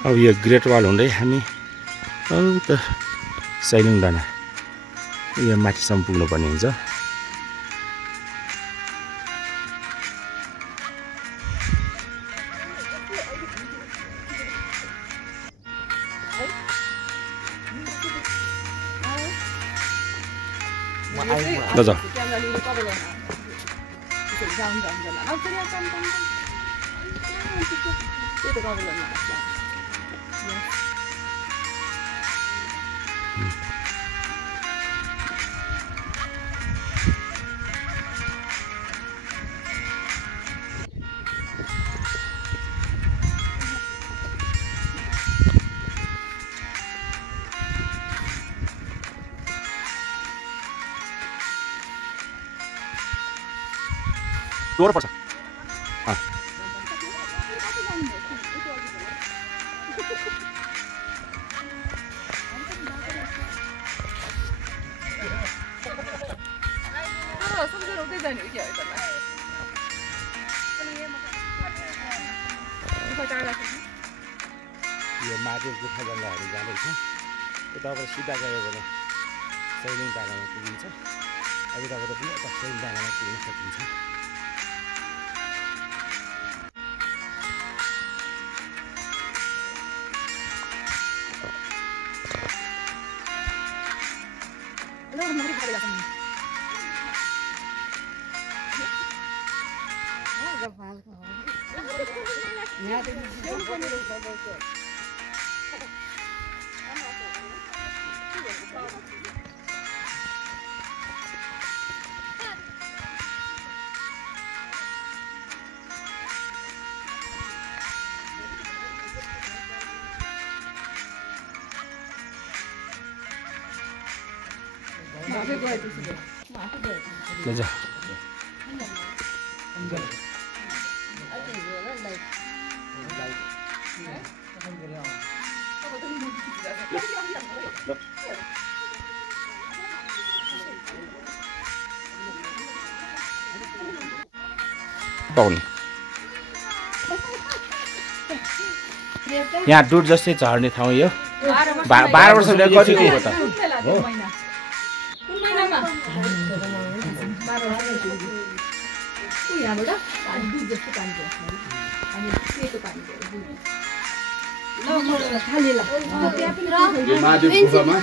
अब यो great wall हुँदै हामी त सैलुङ डाँडा यो माथिसम्म पुग्नुपर्ने हुन्छ। दाजु डोर पर्छ। यो माथिको गुफा जङ्गलहरू जाँदैछ। यताबाट सिधा गयो भने सैलुङ डाँडामा पुगिन्छ। यताबाट पनि यता सैलुङ डाँडामा पुग्न सकिन्छ। यहाँ दुध जस्तै झर्ने ठाउँ यो 12 वर्ष कति हो त हो महादेव गुफामा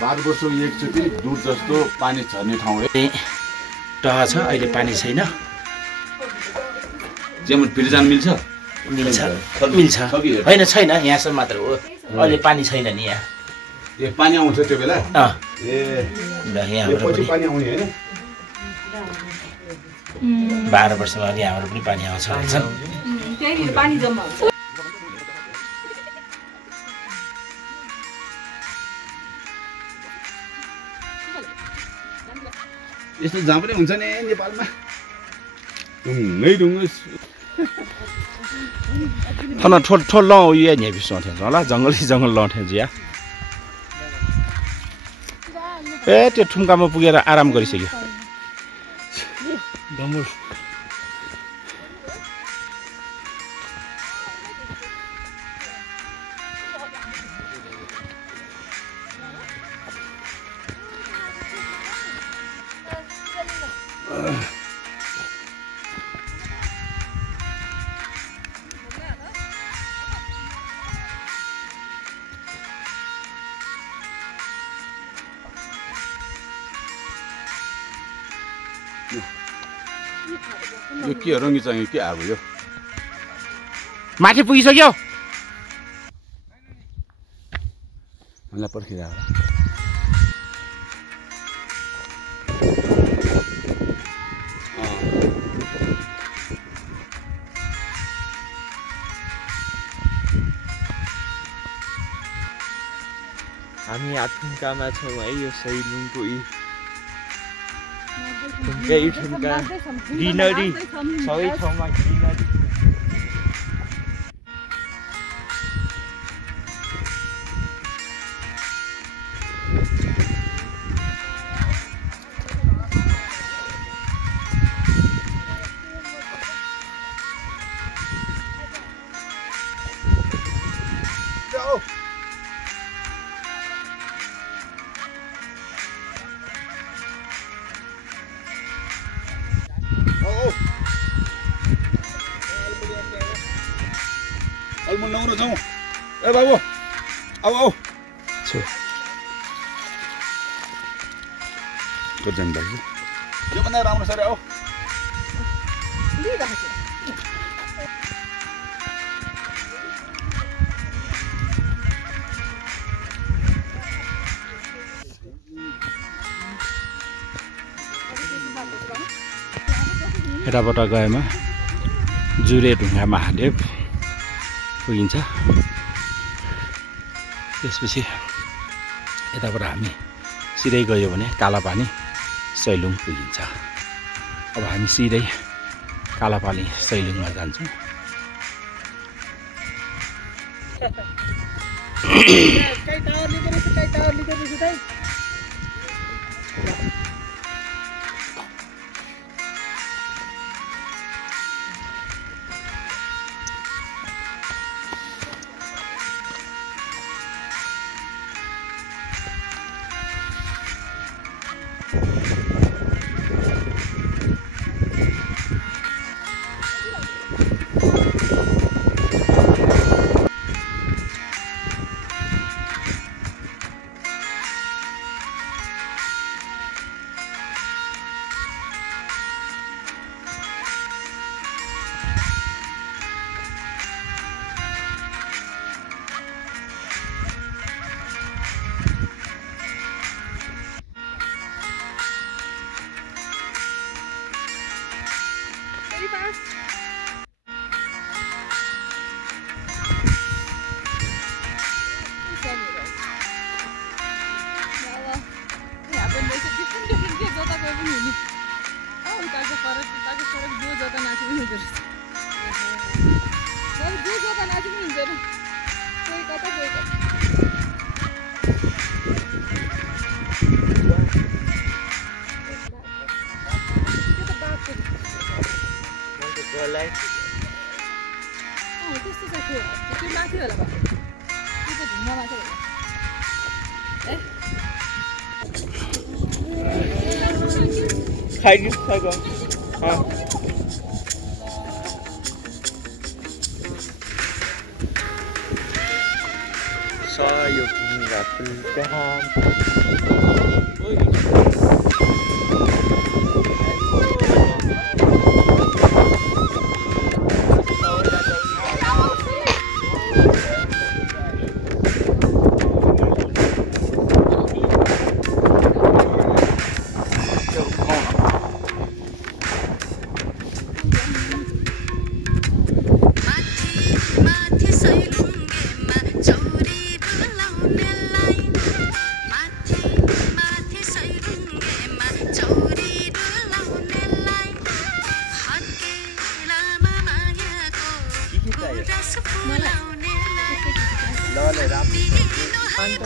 12 वर्ष एकचोटि दुध जस्तो पानी झर्ने ठाउँ टह छ। अहिले पानी छैन। जेमन फेरि जान मिल्छ होइन छैन यहाँसम्म मात्र हो। अहिले पानी छैन नि यहाँ। ए पानी आउँछ त्यो बेला ए ल यहाँबाट पनि पानी आउने हैन 12 वर्षमा यहाँबाट पनि पानी आउँछ भन्छ। त्यही पानी जम्मा हुन्छ। यस्तो जहाँ पनि हुन्छ नि नेपालमा ढुङ्गै ढुङ्गै थन ठोल ठोल ल ये ने भी सोथे होला जंगली जंगल लथे जिया ए त्यो ठुम्कामा पुगेर आराम गरिसक्यो डमर यो के रङ्गी चाहिँ के आगो यो माथि पुगिसक्यो मलाई पर्खिरा हामी आठुम्कामा छौँ है यो सैलुङको ठुम्का ग्रिनरी सबै ठाउँमा ग्रिनरी अलमुन नौरो जाउँ ए बाबु आऊ आऊ छु गजन दाजु यो भन्दा राम्रो छ रे आऊ यताबाट गएमा जुरे ढुङ्गा महादेव पुगिन्छ त्यसपछि यताबाट हामी सिधै गयो भने कालापानी सैलुङ पुगिन्छ अब हामी सिधै कालापानी सैलुङमा जान्छौँ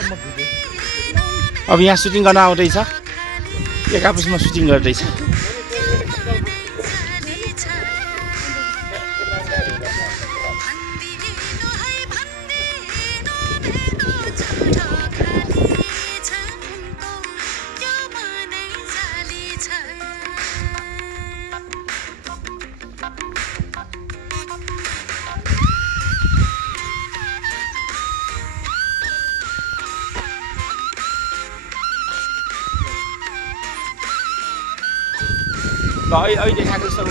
अब यहाँ सुटिङ गर्न आउँदैछ एक आपसमा सुटिङ गर्दैछ अहिले खाएको सब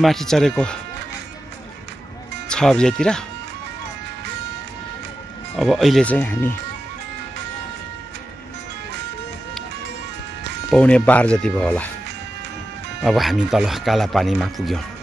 माथि चढेको 6 बजेतिर अब अहिले चाहिँ हामी 11:15 जति भयो होला अब हामी तल काला पानीमा पुग्यौं